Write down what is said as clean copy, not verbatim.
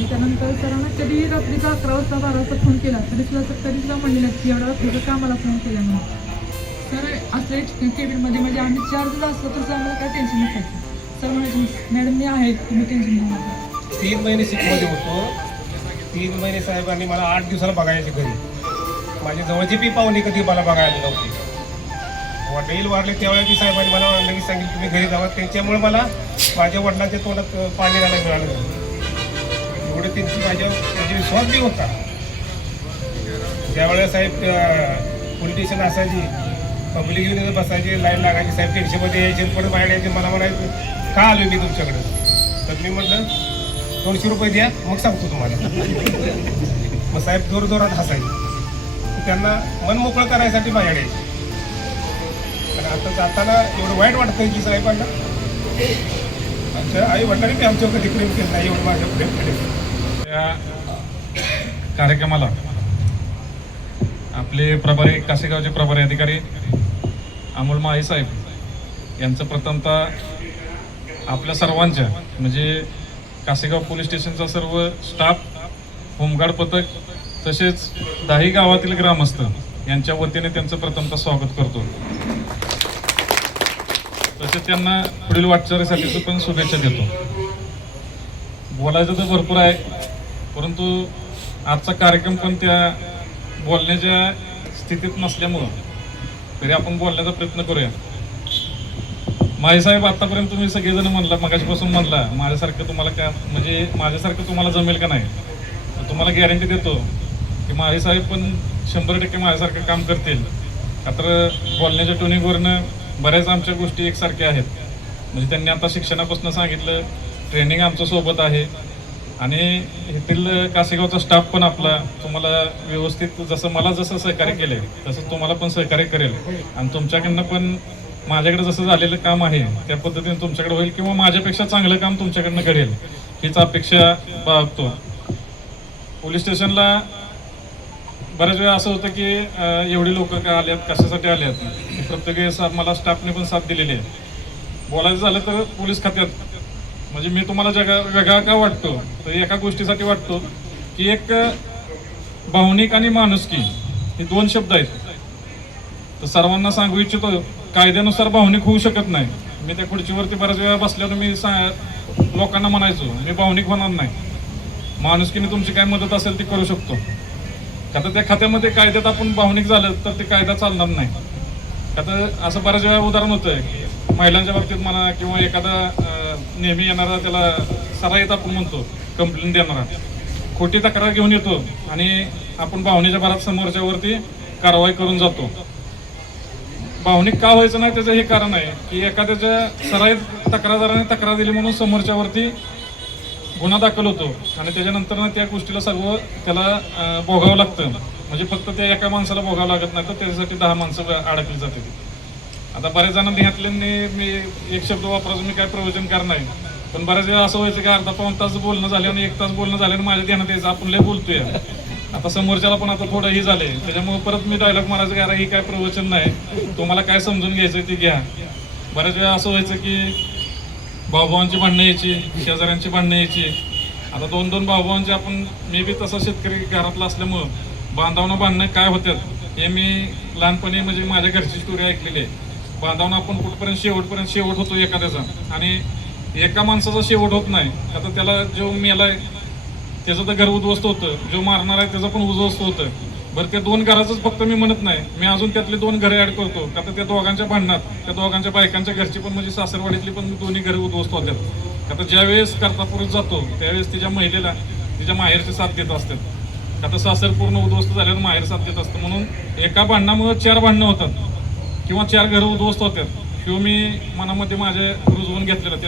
आणि त्यानंतर सरांना कधी रात्रीचा 11 वाजता 12 वाजता फोन केला तरीसुद्धा म्हणले नाही की एवढा रात्रीचं का मला फोन केला म्हणून. सर असले केबिनमध्ये म्हणजे आम्ही 4 जण असलो तर सर आम्हाला काय टेन्शन नसायचं. सर म्हणायचे मॅडम मी आहे तुम्ही टेन्शन घेऊ नका. 3 महिने शिकमध्ये होतो. 3 महिने साहेबांनी मला 8 दिवसाला बघायचे घरी. माझी जवळची पी पाहुणे कधी मला बघायला नव्हती. वडील वारले त्यावेळेस की साहेबांनी मला लगेच सांगितलं तुम्ही घरी जावा. त्यांच्यामुळे मला माझ्या वडिलांच्या तोंडात पाणी घालायला मिळालं. एवढं त्यांची माझ्या विश्वास बी होता. ज्यावेळेस साहेब पोलीस स्टेशन असायची, पब्लिक युनियन बसायची, लाईन लागायची, साहेब टेन्शनमध्ये यायचे, परत बाहेर यायचे. मला म्हणायचं का आलो मी तुमच्याकडे? तर मी म्हटलं 200 रुपये द्या मग सांगतो तुम्हाला. मग साहेब जोरजोरात हसायचे. त्यांना मन मोकळं करायसाठी बाहेर यायचे. आणि आता जाताना एवढं वाईट वाटतं की साहेबांना आमच्या आई वडिलांनी मी आमच्यावर कधी प्रेम केलं नाही एवढं माझ्या प्रेम केले. या कार्यक्रमाला आपले प्रभारी कासेगावचे प्रभारी अधिकारी अमोल माळी साहेब यांचं प्रथमतः आपल्या सर्वांच्या म्हणजे कासेगाव पोलीस स्टेशनचा सर्व स्टाफ, होमगार्ड पथक तसेच 10 गावातील ग्रामस्थ यांच्या वतीने त्यांचं प्रथमतः स्वागत करतो. तसेच त्यांना पुढील वाटचालीसाठी पण शुभेच्छा देतो. बोलायचं तर भरपूर आहे, परंतु आजचा कार्यक्रम पण त्या बोलण्याच्या स्थितीत नसल्यामुळं तरी आपण बोलण्याचा प्रयत्न करूया. माळीसाहेब, आतापर्यंत तुम्ही सगळेजण म्हणला, मगाशीपासून म्हणला माझ्यासारखं तुम्हाला काय म्हणजे माझ्यासारखं तुम्हाला जमेल का नाही. तुम्हाला गॅरंटी देतो की माळीसाहेब पण 100% माझ्यासारखं काम करतील. का तर बोलण्याच्या टोनिंगवरनं बऱ्याच आमच्या गोष्टी एकसारख्या आहेत. म्हणजे त्यांनी आता शिक्षणापासून सांगितलं, ट्रेनिंग आमच्या सोबत आहे आणि येथील कासेगावचा स्टाफ पण आपला तुम्हाला व्यवस्थित जसं मला जसं सहकार्य केले तसं तुम्हाला पण सहकार्य करेल. आणि तुमच्याकडनं पण माझ्याकडे जसं झालेलं काम आहे त्या पद्धतीने तुमच्याकडे होईल किंवा माझ्यापेक्षा चांगलं काम तुमच्याकडनं घडेल हीच अपेक्षा बाळगतो. पोलीस स्टेशनला बऱ्याच वेळा असं होतं की एवढी लोक का आल्यात, कशासाठी आल्यात, प्रत्येक वेळेस मला स्टाफने पण साथ दिलेली आहे. बोलायचं झालं तर पोलीस खात्यात म्हणजे मी तुम्हाला वेगळा का वाटतो तर एका गोष्टीसाठी वाटतो की एक भावनिक आणि माणुसकी हे 2 शब्द आहेत. तर सर्वांना सांगू इच्छितो, कायद्यानुसार भावनिक होऊ शकत नाही. मी त्या खुर्चीवरती बऱ्याच वेळा बसल्यावर मी लोकांना म्हणायचो मी भावनिक होणार नाही, माणुसकीने तुमची काय मदत असेल ती करू शकतो. का तर त्या खात्यामध्ये कायद्यात आपण भावनिक झालं तर ते कायदा चालणार नाही. का तर असं बऱ्याच वेळा उदाहरण होतं की महिलांच्या बाबतीत म्हणा किंवा एखादा नेहमी येणारा त्याला सराईत आपण म्हणतो कंप्लेंट देणारा खोटी तक्रार घेऊन येतो आणि आपण भावनेच्या भरात समोरच्यावरती कारवाई करून जातो. भावनिक का व्हायचं नाही त्याचं हे कारण आहे की एखाद्याच्या सराईत तक्रारदाराने तक्रार दिली म्हणून समोरच्यावरती गुन्हा दाखल होतो आणि त्याच्यानंतर त्या गोष्टीला सर्व त्याला भोगावं लागतं. म्हणजे फक्त त्या एका माणसाला भोगावं लागत नाही तर त्याच्यासाठी 10 माणसं अडकली जाते. आता बऱ्याच जणांनी ह्यातल्यांनी मी एक शब्द वापरायचं मी काय प्रवचन करणार नाही, पण बऱ्याच वेळा असं व्हायचं की अर्धा पाऊण तास बोलणं झालं आणि 1 तास बोलणं झालं आणि माझ्या ध्यानात यायचं आपण लय बोलतोय. आता समोरच्याला पण आता थोडं ही झालंय त्याच्यामुळे परत मी डायलॉग मारायचं की अरे ही काय प्रवचन नाही, तुम्हाला काय समजून घ्यायचं ते घ्या. बऱ्याच वेळा असं व्हायचं की भाऊभावांची भांडणं यायची, शेजाऱ्यांची भांडणं यायची. आता 2-2 भाऊभावांची आपण मी बी तसा शेतकरी घरातला असल्यामुळं बांधावनं भांडणं काय होतात हे मी लहानपणी म्हणजे माझ्या घरची स्टोरी ऐकलेली आहे. बांधावनं आपण कुठपर्यंत शेवट होतो एखाद्याचा आणि एका माणसाचा शेवट होत नाही. आता त्याला जो मेलाय त्याचं तर घर उद्ध्वस्त होतं, जो मारणार आहे त्याचं पण उद्ध्वस्त होतं. बरं त्या 2 घराचंच फक्त मी म्हणत नाही, मी अजून त्यातले 2 घरे ऍड करतो. का तर त्या दोघांच्या भांडणात त्या दोघांच्या बायकांच्या घरची पण म्हणजे सासरवाडीतली पण 2 घरे उद्ध्वस्त होतात. आता ज्या वेळेस कर्तापुरीत जातो त्यावेळेस तिच्या महिलेला तिच्या माहेरची साथ देत असतात. का तर सासर पूर्ण उद्ध्वस्त झाल्यावर माहेर साथ देत असतं. म्हणून एका भांडणामुळे 4 भांडणं होतात किंवा 4 घरं उद्ध्वस्त होतात. किंवा मी मनामध्ये माझ्या रुजवून घेतलेलं